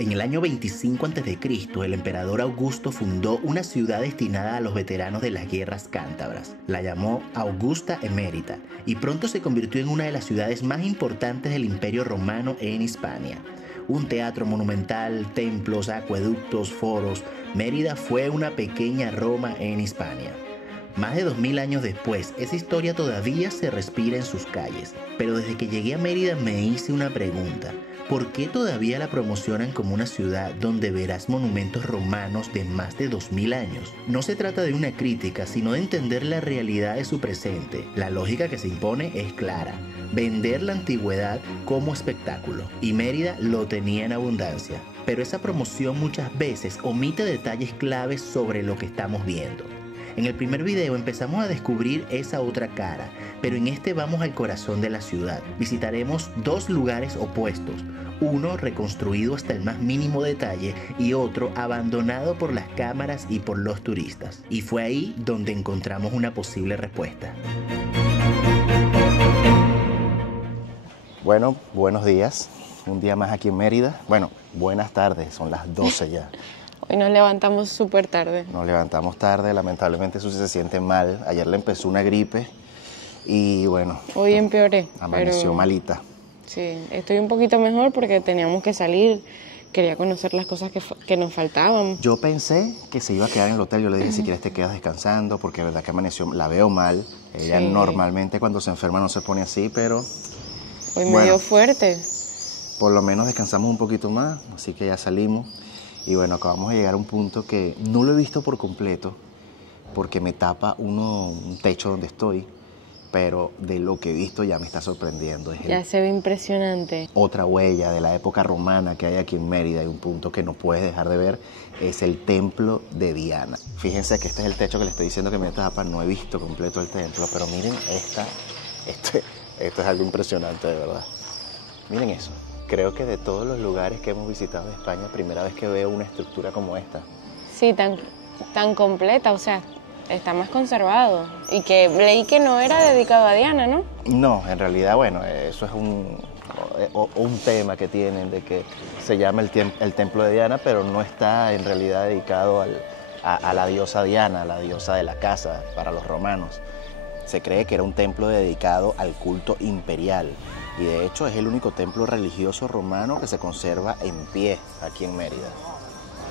En el año 25 a.C., el emperador Augusto fundó una ciudad destinada a los veteranos de las guerras cántabras. La llamó Augusta Emérita y pronto se convirtió en una de las ciudades más importantes del Imperio Romano en Hispania. Un teatro monumental, templos, acueductos, foros, Mérida fue una pequeña Roma en Hispania. Más de 2000 años después, esa historia todavía se respira en sus calles. Pero desde que llegué a Mérida me hice una pregunta. ¿Por qué todavía la promocionan como una ciudad donde verás monumentos romanos de más de 2000 años? No se trata de una crítica, sino de entender la realidad de su presente. La lógica que se impone es clara: vender la antigüedad como espectáculo. Y Mérida lo tenía en abundancia. Pero esa promoción muchas veces omite detalles claves sobre lo que estamos viendo. En el primer video empezamos a descubrir esa otra cara, pero en este vamos al corazón de la ciudad. Visitaremos dos lugares opuestos, uno reconstruido hasta el más mínimo detalle y otro abandonado por las cámaras y por los turistas. Y fue ahí donde encontramos una posible respuesta. Bueno, buenos días. Un día más aquí en Mérida. Bueno, buenas tardes, son las 12 ya. Hoy nos levantamos súper tarde. Nos levantamos tarde, lamentablemente Susi se siente mal. Ayer le empezó una gripe y bueno. Hoy empeoré. Amaneció malita. Sí, estoy un poquito mejor porque teníamos que salir. Quería conocer las cosas que nos faltaban. Yo pensé que se iba a quedar en el hotel. Yo le dije, si quieres te quedas descansando, porque de verdad que amaneció, la veo mal. Ella Sí. Normalmente cuando se enferma no se pone así, pero Hoy me dio fuerte. por lo menos descansamos un poquito más, así que ya salimos. Y bueno, acabamos de llegar a un punto que no lo he visto por completo, porque me tapa un techo donde estoy, pero de lo que he visto ya me está sorprendiendo. Ya se ve impresionante. Otra huella de la época romana que hay aquí en Mérida, y un punto que no puedes dejar de ver, es el templo de Diana. Fíjense que este es el techo que les estoy diciendo que me tapa. No he visto completo el templo, pero miren esto es algo impresionante, de verdad. Miren eso. Creo que de todos los lugares que hemos visitado de España, primera vez que veo una estructura como esta. Sí, tan completa, o sea, está más conservado. Y que leí que no era dedicado a Diana, ¿no? No, en realidad, bueno, eso es un tema que tienen de que se llama el templo de Diana, pero no está en realidad dedicado a la diosa Diana, la diosa de la casa para los romanos. Se cree que era un templo dedicado al culto imperial y de hecho es el único templo religioso romano que se conserva en pie aquí en Mérida.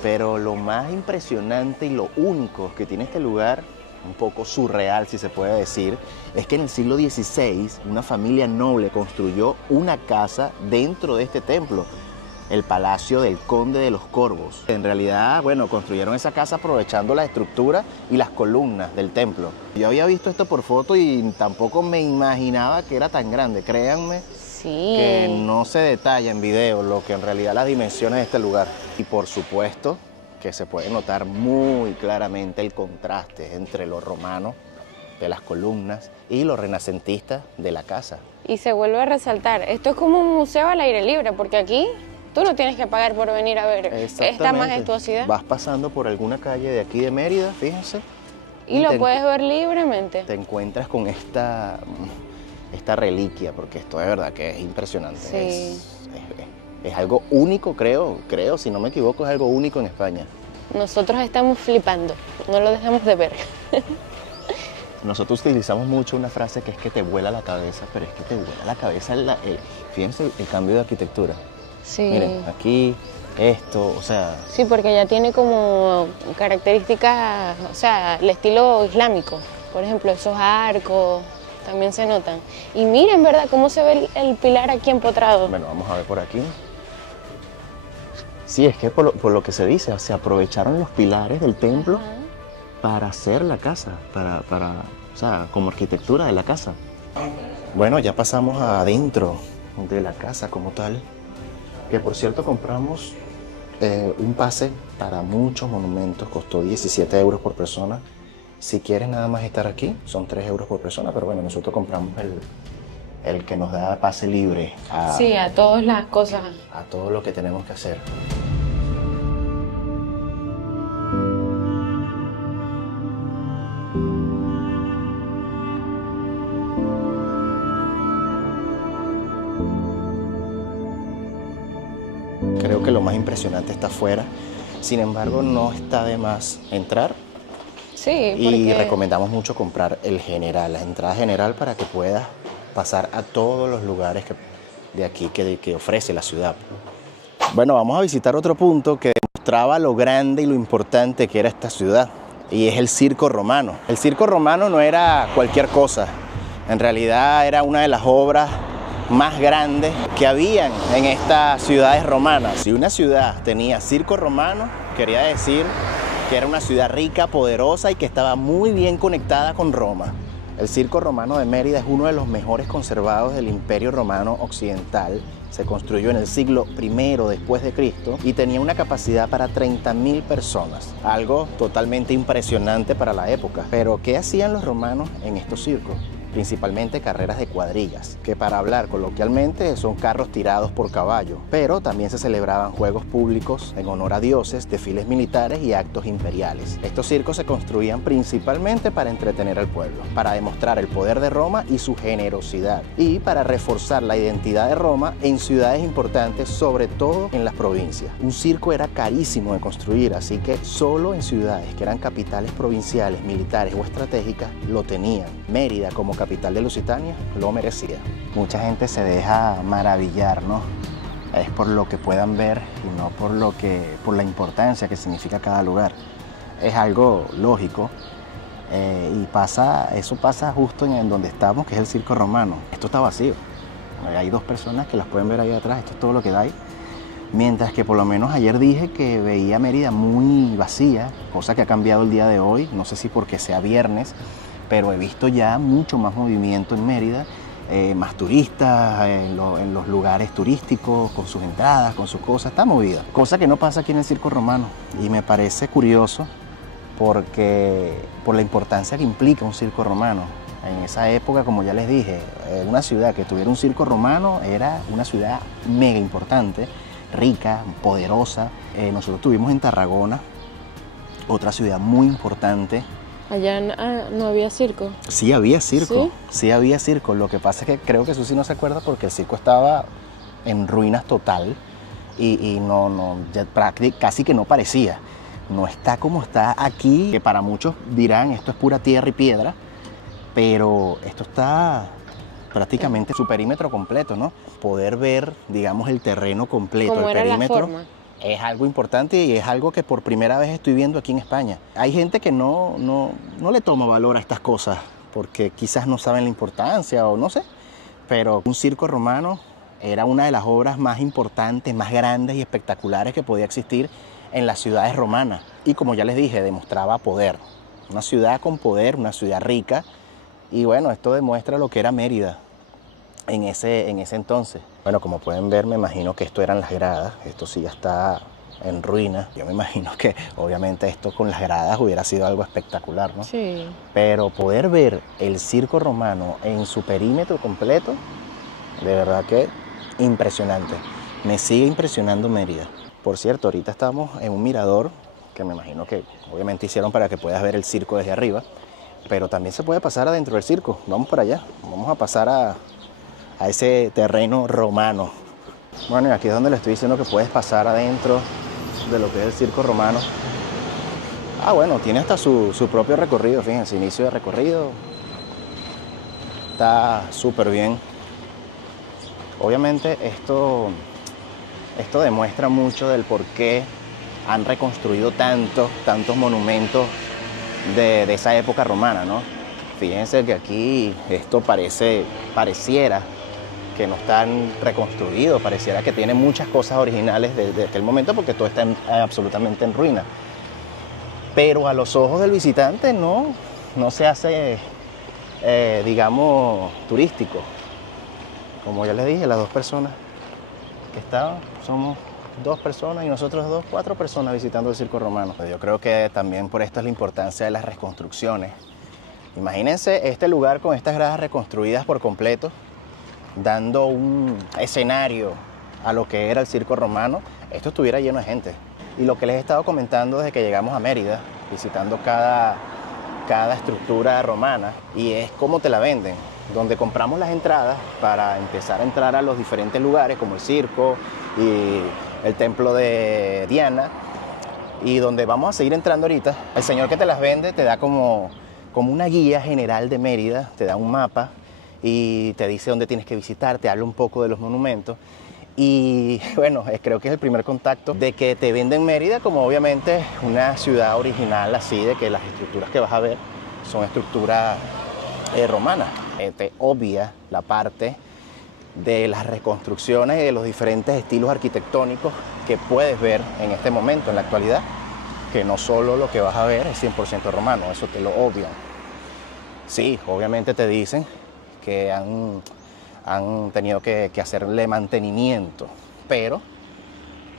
Pero lo más impresionante y lo único que tiene este lugar, un poco surreal si se puede decir, es que en el siglo XVI una familia noble construyó una casa dentro de este templo, el Palacio del Conde de los Corvos. En realidad, bueno, construyeron esa casa aprovechando la estructura y las columnas del templo. Yo había visto esto por foto y tampoco me imaginaba que era tan grande, créanme. Sí. Que no se detalla en video lo que en realidad las dimensiones de este lugar. Y por supuesto que se puede notar muy claramente el contraste entre lo romano de las columnas y lo renacentista de la casa. Y se vuelve a resaltar, esto es como un museo al aire libre, porque aquí tú no tienes que pagar por venir a ver esta majestuosidad. Vas pasando por alguna calle de aquí de Mérida, fíjense. Y lo puedes ver libremente. Te encuentras con esta reliquia, porque esto de verdad que es impresionante. Sí. Es algo único, creo, si no me equivoco, es algo único en España. Nosotros estamos flipando, no lo dejamos de ver. Nosotros utilizamos mucho una frase que es que te vuela la cabeza, pero es que te vuela la cabeza, fíjense el cambio de arquitectura. Sí. Miren, aquí, esto, o sea... Sí, porque ya tiene como características, o sea, el estilo islámico. Por ejemplo, esos arcos también se notan. Y miren, ¿verdad?, cómo se ve el pilar aquí empotrado. Bueno, vamos a ver por aquí. Sí, es que por lo que se dice, se aprovecharon los pilares del templo. Ajá. Para hacer la casa, o sea, como arquitectura de la casa. Bueno, ya pasamos adentro de la casa como tal, que por cierto compramos un pase para muchos monumentos, costó 17 euros por persona. Si quieres nada más estar aquí, son 3 euros por persona, pero bueno, nosotros compramos el que nos da pase libre sí, a todas las cosas. A todo lo que tenemos que hacer. Creo que lo más impresionante está afuera. Sin embargo, no está de más entrar. Sí, Y porque recomendamos mucho comprar el general, la entrada general, para que puedas pasar a todos los lugares de aquí que ofrece la ciudad. Bueno, vamos a visitar otro punto que demostraba lo grande y lo importante que era esta ciudad, y es el Circo Romano. El Circo Romano no era cualquier cosa, en realidad era una de las obras más grandes que habían en estas ciudades romanas. Si una ciudad tenía circo romano, quería decir que era una ciudad rica, poderosa y que estaba muy bien conectada con Roma. El Circo Romano de Mérida es uno de los mejores conservados del Imperio Romano Occidental. Se construyó en el siglo I después de Cristo y tenía una capacidad para 30.000 personas, algo totalmente impresionante para la época. Pero, ¿qué hacían los romanos en estos circos? Principalmente carreras de cuadrigas, que para hablar coloquialmente son carros tirados por caballo, pero también se celebraban juegos públicos en honor a dioses, desfiles militares y actos imperiales. Estos circos se construían principalmente para entretener al pueblo, para demostrar el poder de Roma y su generosidad, y para reforzar la identidad de Roma en ciudades importantes, sobre todo en las provincias. Un circo era carísimo de construir, así que solo en ciudades que eran capitales provinciales, militares o estratégicas lo tenían. Mérida, como capital de Lusitania, lo merecía. Mucha gente se deja maravillar, ¿no? Es por lo que puedan ver y no por la importancia que significa cada lugar. Es algo lógico, y eso pasa justo en donde estamos, que es el Circo Romano. Esto está vacío. Hay 2 personas que las pueden ver ahí atrás, esto es todo lo que da ahí. Mientras que por lo menos ayer dije que veía Mérida muy vacía, cosa que ha cambiado el día de hoy, no sé si porque sea viernes, pero he visto ya mucho más movimiento en Mérida, más turistas en los lugares turísticos, con sus entradas, con sus cosas, está movida. Cosa que no pasa aquí en el Circo Romano, y me parece curioso porque por la importancia que implica un circo romano. En esa época, como ya les dije, una ciudad que tuviera un circo romano era una ciudad mega importante, rica, poderosa. Nosotros tuvimos en Tarragona, otra ciudad muy importante. allá no había circo. Sí había circo, ¿Sí? Sí había circo. Lo que pasa es que creo que Susi no se acuerda porque el circo estaba en ruinas total y casi que no parecía. No está como está aquí, que para muchos dirán esto es pura tierra y piedra, pero esto está prácticamente su perímetro completo, ¿no? Poder ver, digamos, el terreno completo, ¿Cómo el era la perímetro, forma? es algo importante y es algo que por primera vez estoy viendo aquí en España. Hay gente que no le toma valor a estas cosas porque quizás no saben la importancia o no sé, pero un circo romano era una de las obras más importantes, más grandes y espectaculares que podía existir en las ciudades romanas. Y como ya les dije, demostraba poder. Una ciudad con poder, una ciudad rica. Y bueno, esto demuestra lo que era Mérida en ese entonces. Bueno, como pueden ver, me imagino que esto eran las gradas. Esto sí ya está en ruinas. Yo me imagino que obviamente esto con las gradas hubiera sido algo espectacular, ¿no? Sí. Pero poder ver el circo romano en su perímetro completo, de verdad que impresionante. Me sigue impresionando Mérida. Por cierto, ahorita estamos en un mirador que me imagino que obviamente hicieron para que puedas ver el circo desde arriba, pero también se puede pasar adentro del circo. Vamos para allá, vamos a pasar a ese terreno romano. Bueno, y aquí es donde le estoy diciendo que puedes pasar adentro de lo que es el circo romano. Ah, bueno, tiene hasta su propio recorrido, fíjense, inicio de recorrido. Está súper bien. Obviamente esto demuestra mucho del por qué han reconstruido tantos monumentos de esa época romana, ¿no? Fíjense que aquí esto pareciera que no están reconstruidos, pareciera que tiene muchas cosas originales de aquel momento porque todo está absolutamente en ruina. Pero a los ojos del visitante no se hace, digamos, turístico. Como ya les dije, las 2 personas que estaban, somos 2 personas y nosotros 4 personas visitando el circo romano. Yo creo que también por esto es la importancia de las reconstrucciones. Imagínense este lugar con estas gradas reconstruidas por completo, dando un escenario a lo que era el circo romano. Esto estuviera lleno de gente. Y lo que les he estado comentando desde que llegamos a Mérida, visitando cada estructura romana, y es cómo te la venden, donde compramos las entradas para empezar a entrar a los diferentes lugares como el circo y el templo de Diana, y donde vamos a seguir entrando ahorita. El señor que te las vende te da como una guía general de Mérida, te da un mapa y te dice dónde tienes que visitar, te habla un poco de los monumentos. Y bueno, creo que es el primer contacto de que te venden Mérida como obviamente una ciudad original, así de que las estructuras que vas a ver son estructuras romanas. Te obvia la parte de las reconstrucciones y de los diferentes estilos arquitectónicos que puedes ver en este momento, en la actualidad, que no solo lo que vas a ver es 100% romano, eso te lo obvian. Sí, obviamente te dicen que han tenido que hacerle mantenimiento, pero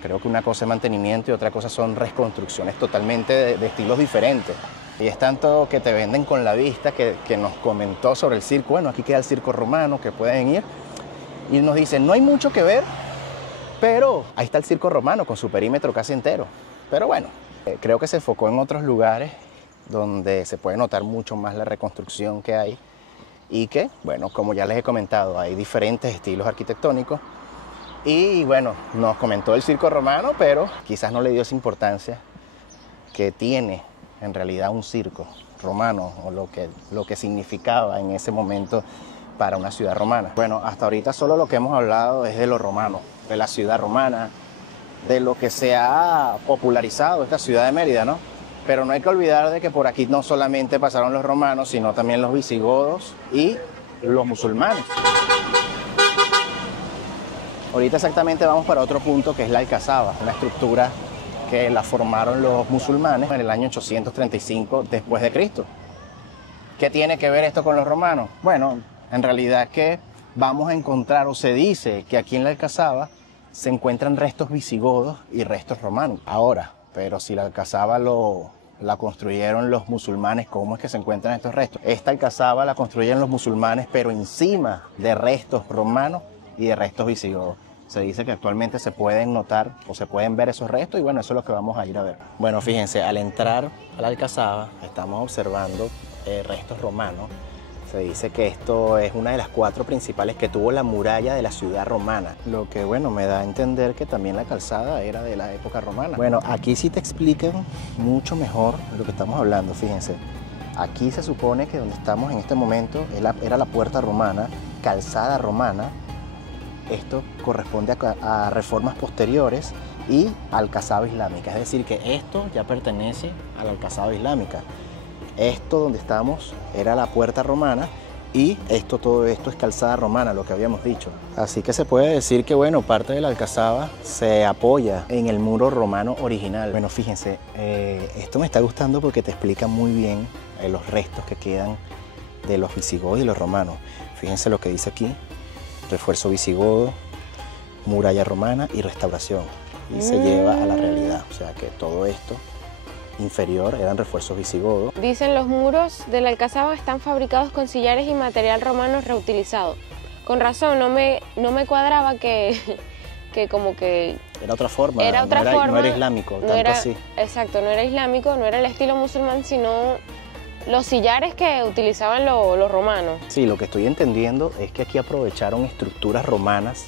creo que una cosa es mantenimiento y otra cosa son reconstrucciones totalmente de estilos diferentes. Y es tanto que te venden con la vista que nos comentó sobre el circo. Bueno, aquí queda el circo romano, que pueden ir. Y nos dicen, no hay mucho que ver, pero ahí está el circo romano con su perímetro casi entero. Pero bueno, creo que se enfocó en otros lugares donde se puede notar mucho más la reconstrucción que hay. Y que, bueno, como ya les he comentado, hay diferentes estilos arquitectónicos. Y bueno, nos comentó el circo romano, pero quizás no le dio esa importancia que tiene en realidad un circo romano, o lo que significaba en ese momento para una ciudad romana. Bueno, hasta ahorita solo lo que hemos hablado es de lo romano, de la ciudad romana, de lo que se ha popularizado esta ciudad de Mérida, ¿no? Pero no hay que olvidar de que por aquí no solamente pasaron los romanos, sino también los visigodos y los musulmanes. Ahorita exactamente vamos para otro punto, que es la Alcazaba, una estructura que la formaron los musulmanes en el año 835 después de Cristo. ¿Qué tiene que ver esto con los romanos? Bueno, en realidad que vamos a encontrar, o se dice que aquí en la Alcazaba se encuentran restos visigodos y restos romanos. Ahora, pero si la Alcazaba la construyeron los musulmanes, ¿cómo es que se encuentran estos restos? Esta Alcazaba la construyeron los musulmanes, pero encima de restos romanos y de restos visigodos. Se dice que actualmente se pueden notar o se pueden ver esos restos, y bueno, eso es lo que vamos a ir a ver. Bueno, fíjense, al entrar a la Alcazaba estamos observando restos romanos. Se dice que esto es una de las 4 principales que tuvo la muralla de la ciudad romana. Lo que, bueno, me da a entender que también la calzada era de la época romana. Bueno, aquí sí te explican mucho mejor lo que estamos hablando, fíjense. Aquí se supone que donde estamos en este momento era la puerta romana, calzada romana. Esto corresponde a reformas posteriores y alcazaba islámica. Es decir, que esto ya pertenece a la alcazaba islámica. Esto donde estamos era la puerta romana y todo esto es calzada romana, lo que habíamos dicho. Así que se puede decir que, bueno, parte de la alcazaba se apoya en el muro romano original. Bueno, fíjense, esto me está gustando porque te explica muy bien los restos que quedan de los visigodos y los romanos. Fíjense lo que dice aquí: refuerzo visigodo, muralla romana y restauración. Y se lleva a la realidad, o sea que todo esto inferior eran refuerzos visigodos. Dicen, los muros de la Alcazaba están fabricados con sillares y material romano reutilizado. Con razón, no me cuadraba que como que... Era otra forma, no era islámico, no tanto era, así. Exacto, no era islámico, no era el estilo musulmán, sino los sillares que utilizaban los romanos. Sí, lo que estoy entendiendo es que aquí aprovecharon estructuras romanas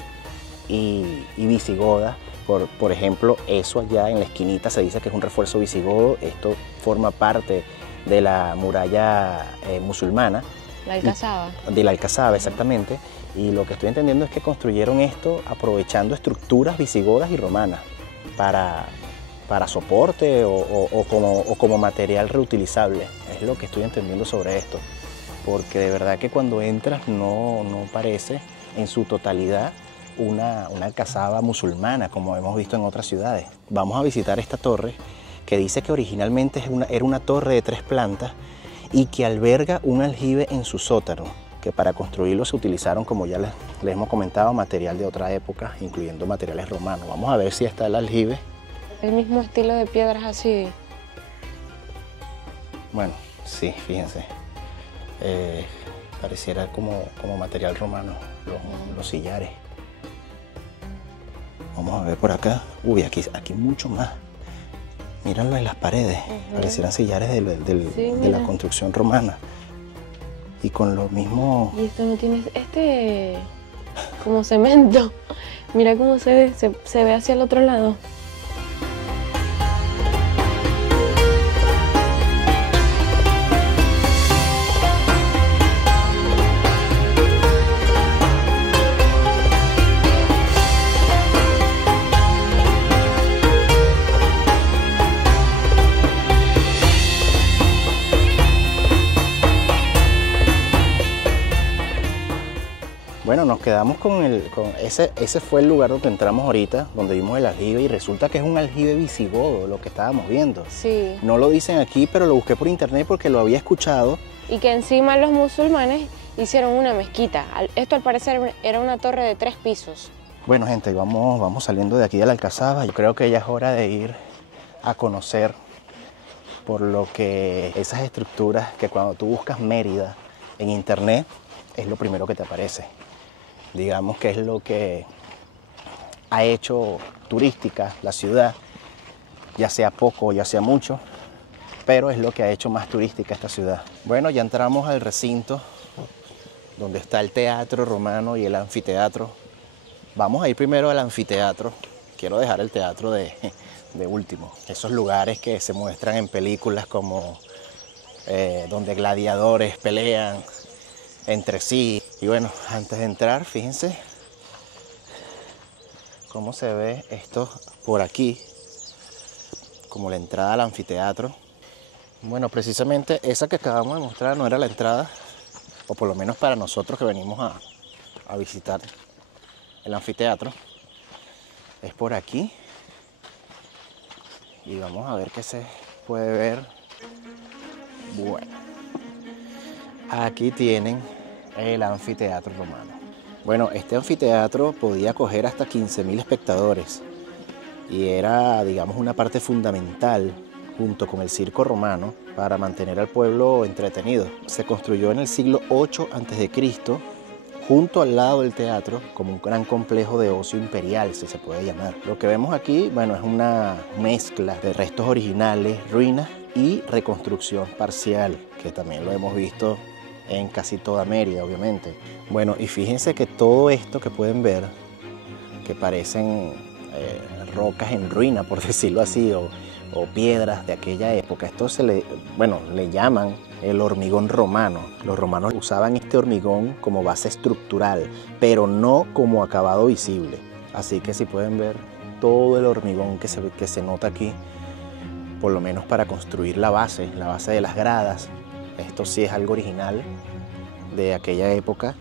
y visigodas. Por ejemplo, eso allá en la esquinita se dice que es un refuerzo visigodo. Esto forma parte de la muralla musulmana. La Alcazaba. De la Alcazaba, exactamente. Y lo que estoy entendiendo es que construyeron esto aprovechando estructuras visigodas y romanas para soporte o como material reutilizable. Es lo que estoy entendiendo sobre esto. Porque de verdad que cuando entras no parece en su totalidad una alcazaba musulmana como hemos visto en otras ciudades. Vamos a visitar esta torre que dice que originalmente era una torre de 3 plantas y que alberga un aljibe en su sótano, que para construirlo se utilizaron, como ya les hemos comentado, material de otra época, incluyendo materiales romanos. Vamos a ver si está el aljibe. El mismo estilo de piedras así. Bueno, sí, fíjense. Pareciera como material romano, los sillares. Vamos a ver por acá. Uy, aquí mucho más. Míranlo en las paredes. Parecieran sillares de la construcción romana. Y con lo mismo... Y esto no tiene... como cemento. Mira cómo se ve, se ve hacia el otro lado. Bueno, nos quedamos con ese fue el lugar donde entramos ahorita, donde vimos el aljibe, y resulta que es un aljibe visigodo lo que estábamos viendo. Sí. No lo dicen aquí, pero lo busqué por internet porque lo había escuchado. Y que encima los musulmanes hicieron una mezquita. Esto al parecer era una torre de 3 pisos. Bueno, gente, vamos saliendo de aquí de la Alcazaba. Yo creo que ya es hora de ir a conocer por lo que esas estructuras que cuando tú buscas Mérida en internet es lo primero que te aparece. Digamos que es lo que ha hecho turística la ciudad, ya sea poco o ya sea mucho, pero es lo que ha hecho más turística esta ciudad. Bueno, ya entramos al recinto donde está el teatro romano y el anfiteatro. Vamos a ir primero al anfiteatro. Quiero dejar el teatro de último. Esos lugares que se muestran en películas como donde gladiadores pelean entre sí. Y bueno, antes de entrar, fíjense cómo se ve esto por aquí, como la entrada al anfiteatro. Bueno, precisamente esa que acabamos de mostrar no era la entrada, o por lo menos para nosotros que venimos a visitar el anfiteatro. Es por aquí. Y vamos a ver qué se puede ver. Bueno, aquí tienen el anfiteatro romano. Bueno, este anfiteatro podía acoger hasta 15.000 espectadores y era, digamos, una parte fundamental junto con el circo romano para mantener al pueblo entretenido. Se construyó en el siglo 8 a.C., junto al lado del teatro, como un gran complejo de ocio imperial, si se puede llamar. Lo que vemos aquí, bueno, es una mezcla de restos originales, ruinas y reconstrucción parcial, que también lo hemos visto en casi toda Mérida, obviamente. Bueno, y fíjense que todo esto que pueden ver, que parecen rocas en ruina, por decirlo así, o piedras de aquella época, esto le llaman el hormigón romano. Los romanos usaban este hormigón como base estructural, pero no como acabado visible. Así que si pueden ver todo el hormigón que se nota aquí, por lo menos para construir la base de las gradas. Esto sí es algo original de aquella época.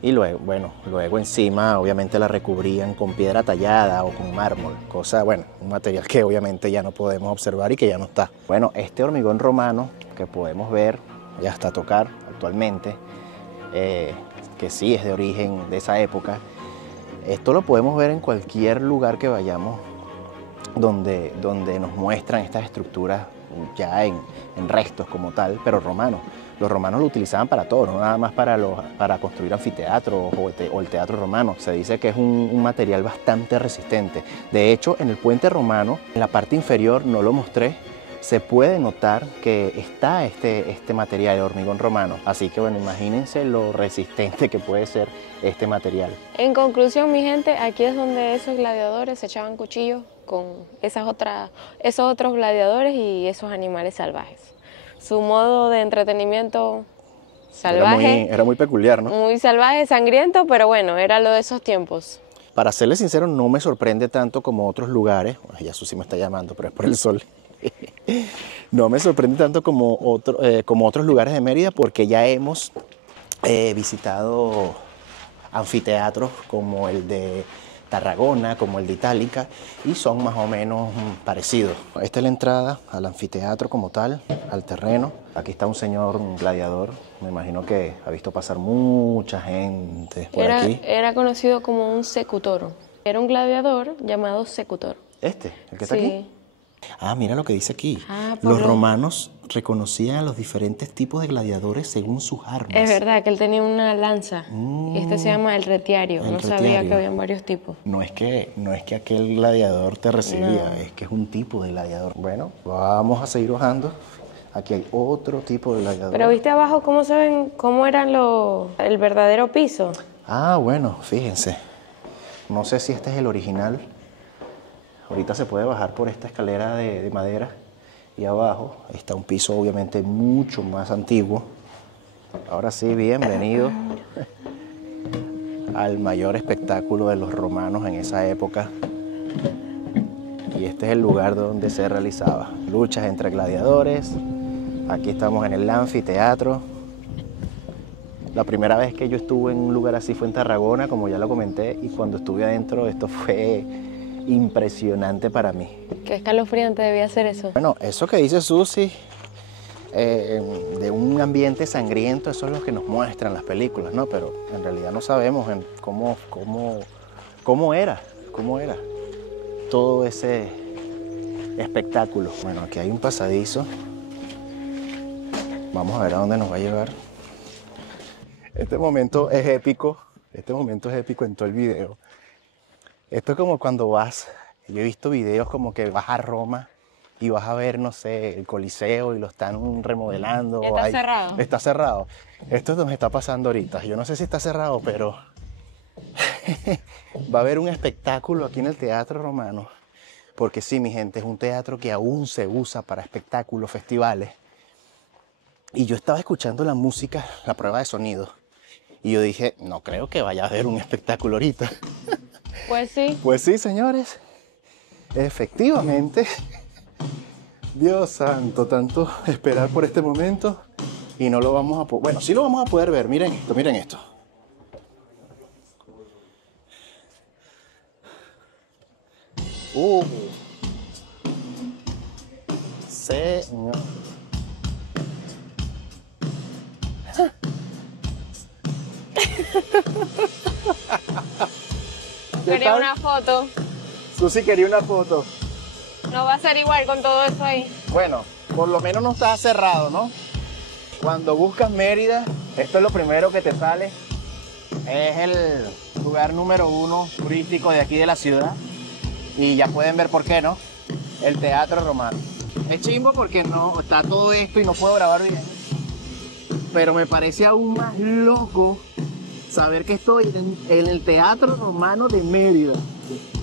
Y luego encima obviamente la recubrían con piedra tallada o con mármol, un material que obviamente ya no podemos observar y que ya no está. Bueno, este hormigón romano que podemos ver y hasta tocar actualmente, que sí es de origen de esa época, esto lo podemos ver en cualquier lugar que vayamos donde nos muestran estas estructuras ya en restos como tal, pero romanos. Los romanos lo utilizaban para todo, no nada más para construir anfiteatros o el teatro romano. Se dice que es un material bastante resistente. De hecho, en el puente romano, en la parte inferior, no lo mostré, se puede notar que está este material de hormigón romano. Así que bueno, imagínense lo resistente que puede ser este material. En conclusión, mi gente, aquí es donde esos gladiadores se echaban cuchillos con esos otros gladiadores y esos animales salvajes. Su modo de entretenimiento salvaje. Era muy peculiar, ¿no? Muy salvaje, sangriento, pero bueno, era lo de esos tiempos. Para serles sincero, no me sorprende tanto como otros lugares. Ya Susi me está llamando, pero es por el sol. No me sorprende tanto como otros lugares de Mérida, porque ya hemos visitado anfiteatros como el de Tarragona, como el de Itálica, y son más o menos parecidos. Esta es la entrada al anfiteatro como tal, al terreno. Aquí está un señor, un gladiador, me imagino que ha visto pasar mucha gente por aquí. Era conocido como un secutor. Era un gladiador llamado secutor. ¿El que está aquí? Ah, mira lo que dice aquí. Los romanos reconocían a los diferentes tipos de gladiadores según sus armas. Es verdad que él tenía una lanza. Este se llama el retiario. No sabía que habían varios tipos. No es que aquel gladiador te recibía, es que es un tipo de gladiador. Bueno, vamos a seguir bajando. Aquí hay otro tipo de gladiador. Pero viste abajo cómo se ven, cómo eran el verdadero piso. Ah, bueno, fíjense. No sé si este es el original. Ahorita se puede bajar por esta escalera de madera y abajo está un piso obviamente mucho más antiguo. Ahora sí, bienvenido al mayor espectáculo de los romanos en esa época. Y este es el lugar donde se realizaba luchas entre gladiadores. Aquí estamos en el anfiteatro. La primera vez que yo estuve en un lugar así fue en Tarragona, como ya lo comenté, y cuando estuve adentro esto fue impresionante para mí. Qué escalofriante debía ser eso. Bueno, eso que dice Susi, de un ambiente sangriento, eso es lo que nos muestran las películas, ¿no? Pero en realidad no sabemos cómo era todo ese espectáculo. Bueno, aquí hay un pasadizo. Vamos a ver a dónde nos va a llevar. Este momento es épico en todo el video. Esto es como cuando vas, yo he visto videos como que vas a Roma y vas a ver, no sé, el Coliseo y lo están remodelando. Está cerrado. Está cerrado. Esto es lo que está pasando ahorita. Yo no sé si está cerrado, pero va a haber un espectáculo aquí en el Teatro Romano. Porque sí, mi gente, es un teatro que aún se usa para espectáculos, festivales. Y yo estaba escuchando la música, la prueba de sonido. Y yo dije, no creo que vaya a haber un espectáculo ahorita. Pues sí. Pues sí, señores. Efectivamente. Dios santo, tanto esperar por este momento y no lo vamos a poder... Bueno, sí lo vamos a poder ver. Miren esto, miren esto. Señor. Quería una foto. Susi quería una foto. No va a ser igual con todo eso ahí. Bueno, por lo menos no está cerrado, ¿no? Cuando buscas Mérida, esto es lo primero que te sale. Es el lugar número 1 turístico de aquí de la ciudad. Y ya pueden ver por qué, ¿no? El Teatro Romano. Es chimbo porque no está todo esto y no puedo grabar bien. Pero me parece aún más loco saber que estoy en el Teatro Romano de Mérida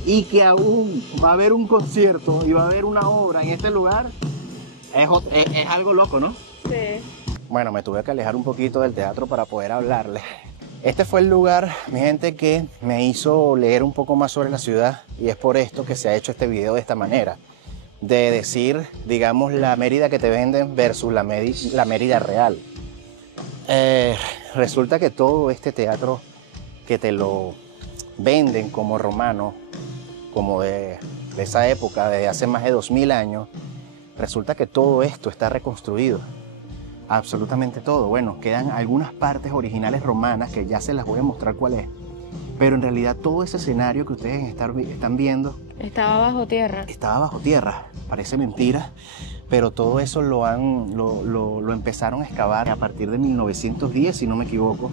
y que aún va a haber un concierto y va a haber una obra en este lugar. Es algo loco, ¿no? Sí. Bueno, me tuve que alejar un poquito del teatro para poder hablarles. Este fue el lugar, mi gente, que me hizo leer un poco más sobre la ciudad y es por esto que se ha hecho este video de esta manera. De decir, digamos, la Mérida que te venden versus la Mérida real. Resulta que todo este teatro que te lo venden como romano, como de esa época, de hace más de 2000 años, resulta que todo esto está reconstruido. Absolutamente todo. Bueno, quedan algunas partes originales romanas que ya se las voy a mostrar cuál es. Pero en realidad todo ese escenario que ustedes están viendo... Estaba bajo tierra. Estaba bajo tierra. Parece mentira, pero todo eso lo empezaron a excavar a partir de 1910, si no me equivoco.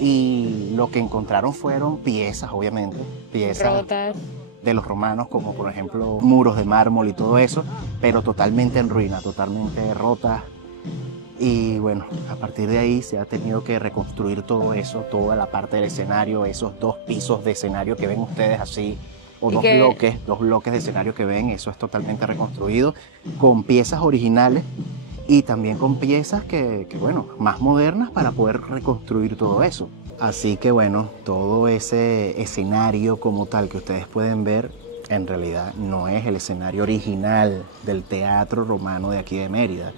Y lo que encontraron fueron piezas, obviamente. Piezas rotas de los romanos, como por ejemplo muros de mármol y todo eso, pero totalmente en ruina, totalmente rotas. Y bueno, a partir de ahí se ha tenido que reconstruir todo eso, toda la parte del escenario, esos 2 pisos de escenario que ven ustedes así, o dos bloques de escenario que ven, eso es totalmente reconstruido, con piezas originales y también con piezas que bueno, más modernas para poder reconstruir todo eso. Así que bueno, todo ese escenario como tal que ustedes pueden ver, en realidad no es el escenario original del Teatro Romano de aquí de Mérida.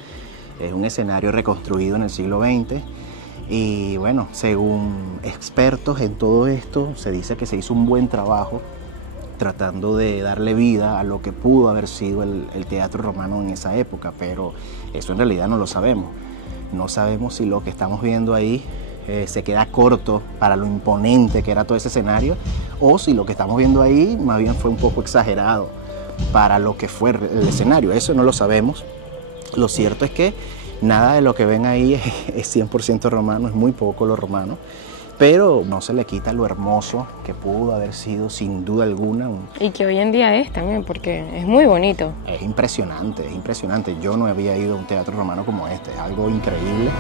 Es un escenario reconstruido en el siglo XX y bueno, según expertos en todo esto, se dice que se hizo un buen trabajo tratando de darle vida a lo que pudo haber sido el teatro romano en esa época, pero eso en realidad no lo sabemos. No sabemos si lo que estamos viendo ahí se queda corto para lo imponente que era todo ese escenario o si lo que estamos viendo ahí más bien fue un poco exagerado para lo que fue el escenario. Eso no lo sabemos. Lo cierto es que nada de lo que ven ahí es 100% romano, es muy poco lo romano, pero no se le quita lo hermoso que pudo haber sido sin duda alguna. Y que hoy en día es también, porque es muy bonito. Es impresionante, es impresionante. Yo no había ido a un teatro romano como este, es algo increíble.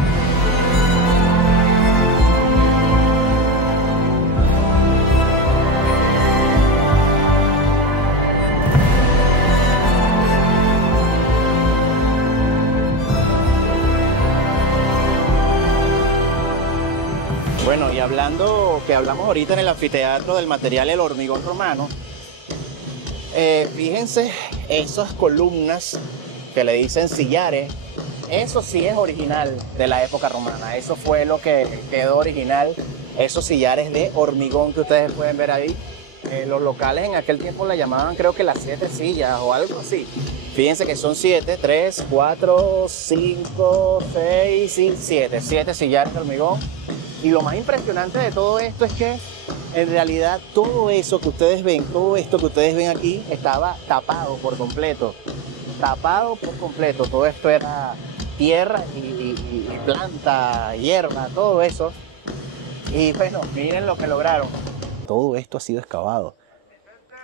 Bueno, y hablando, que hablamos ahorita en el anfiteatro del material del hormigón romano, fíjense esas columnas que le dicen sillares, eso sí es original de la época romana, eso fue lo que quedó original, esos sillares de hormigón que ustedes pueden ver ahí. Los locales en aquel tiempo le llamaban, creo que las 7 sillas o algo así. Fíjense que son 7, 3, 4, 5, 6 y 7. 7 sillares de hormigón. Y lo más impresionante de todo esto es que en realidad todo eso que ustedes ven, todo esto que ustedes ven aquí estaba tapado por completo. Tapado por completo. Todo esto era tierra y planta, hierba, todo eso. Y bueno, miren lo que lograron. Todo esto ha sido excavado.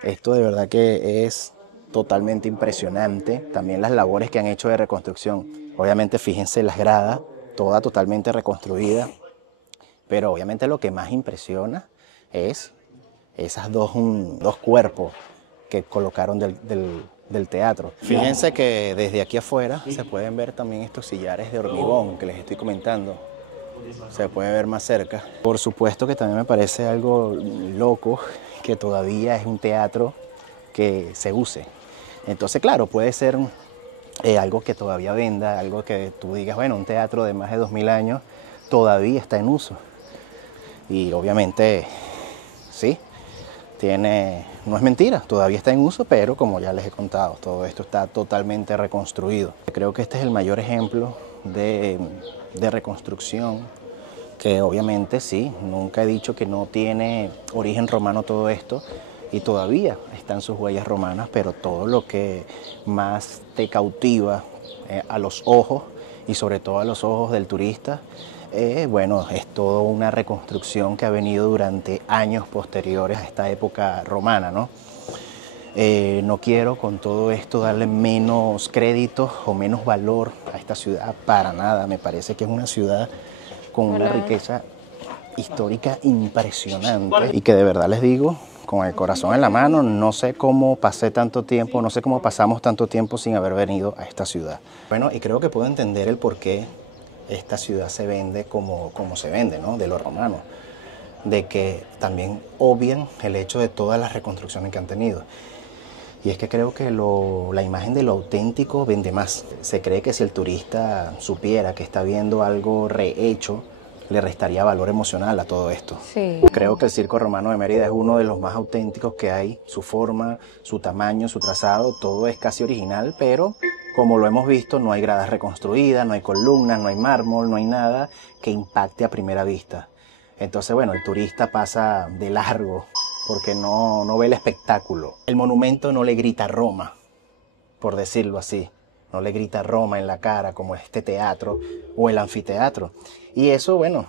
Esto de verdad que es totalmente impresionante. También las labores que han hecho de reconstrucción. Obviamente fíjense las gradas, toda totalmente reconstruida. Pero obviamente lo que más impresiona es esas dos cuerpos que colocaron del teatro. Fíjense que desde aquí afuera se pueden ver también estos sillares de hormigón que les estoy comentando. Se puede ver más cerca. Por supuesto que también me parece algo loco que todavía es un teatro que se use. Entonces, claro, puede ser algo que todavía venda, algo que tú digas, bueno, un teatro de más de 2000 años todavía está en uso. Y obviamente, sí, no es mentira, todavía está en uso, pero como ya les he contado, todo esto está totalmente reconstruido. Creo que este es el mayor ejemplo de reconstrucción, que obviamente sí, nunca he dicho que no tiene origen romano todo esto, y todavía están sus huellas romanas, pero todo lo que más te cautiva a los ojos, y sobre todo a los ojos del turista, bueno, es toda una reconstrucción que ha venido durante años posteriores a esta época romana, ¿no? No quiero con todo esto darle menos crédito o menos valor a esta ciudad, para nada. Me parece que es una ciudad con una riqueza histórica impresionante y que de verdad les digo, con el corazón en la mano, no sé cómo pasé tanto tiempo, no sé cómo pasamos tanto tiempo sin haber venido a esta ciudad. Bueno, y creo que puedo entender el por qué esta ciudad se vende como se vende, ¿no? De los romanos, de que también obvian el hecho de todas las reconstrucciones que han tenido. Y es que creo que la imagen de lo auténtico vende más. Se cree que si el turista supiera que está viendo algo rehecho, le restaría valor emocional a todo esto. Sí. Creo que el Circo Romano de Mérida es uno de los más auténticos que hay. Su forma, su tamaño, su trazado, todo es casi original, pero como lo hemos visto, no hay gradas reconstruidas, no hay columnas, no hay mármol, no hay nada que impacte a primera vista. Entonces, bueno, el turista pasa de largo porque no ve el espectáculo. El monumento no le grita Roma, por decirlo así. No le grita Roma en la cara como este teatro o el anfiteatro. Y eso, bueno,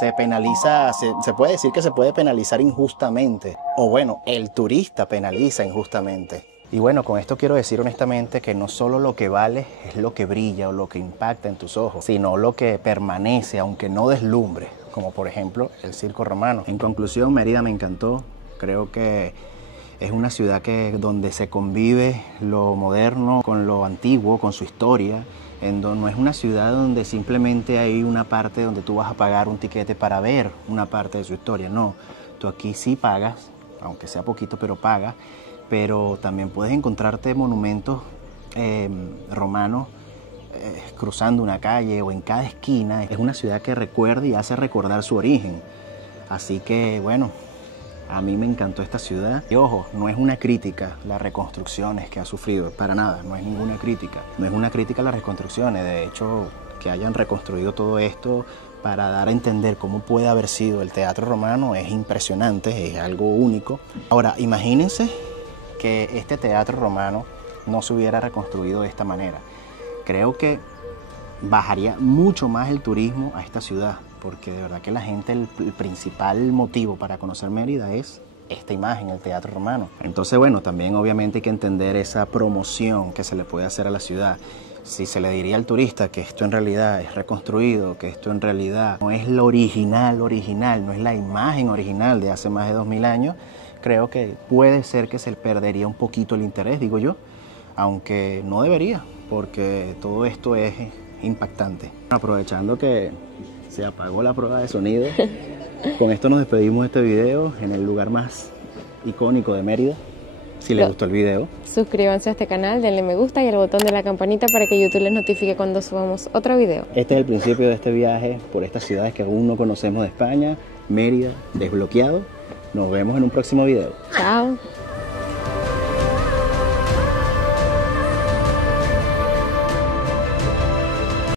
se penaliza, se puede decir que se puede penalizar injustamente. O bueno, el turista penaliza injustamente. Y bueno, con esto quiero decir honestamente que no solo lo que vale es lo que brilla o lo que impacta en tus ojos, sino lo que permanece, aunque no deslumbre, como por ejemplo el Circo Romano. En conclusión, Mérida me encantó. Creo que es una ciudad donde se convive lo moderno con lo antiguo, con su historia. No es una ciudad donde simplemente hay una parte donde tú vas a pagar un tiquete para ver una parte de su historia. No, tú aquí sí pagas, aunque sea poquito, pero pagas. Pero también puedes encontrarte monumentos romanos cruzando una calle o en cada esquina. Es una ciudad que recuerda y hace recordar su origen. Así que, bueno, a mí me encantó esta ciudad. Y ojo, no es una crítica las reconstrucciones que ha sufrido, para nada, no es ninguna crítica. No es una crítica a las reconstrucciones, de hecho, que hayan reconstruido todo esto para dar a entender cómo puede haber sido el teatro romano es impresionante, es algo único. Ahora, imagínense que este teatro romano no se hubiera reconstruido de esta manera. Creo que bajaría mucho más el turismo a esta ciudad, porque de verdad que la gente, el principal motivo para conocer Mérida es esta imagen, el teatro romano. Entonces, bueno, también obviamente hay que entender esa promoción que se le puede hacer a la ciudad. Si se le diría al turista que esto en realidad es reconstruido, que esto en realidad no es lo original, no es la imagen original de hace más de 2000 años, creo que puede ser que se perdería un poquito el interés, digo yo, aunque no debería, porque todo esto es impactante. Aprovechando que se apagó la prueba de sonido, Con esto nos despedimos de este video en el lugar más icónico de Mérida. Si les gustó el video, suscríbanse a este canal, denle me gusta y el botón de la campanita para que YouTube les notifique cuando subamos otro video. Este es el principio de este viaje por estas ciudades que aún no conocemos de España. Mérida, desbloqueado. Nos vemos en un próximo video. Chao.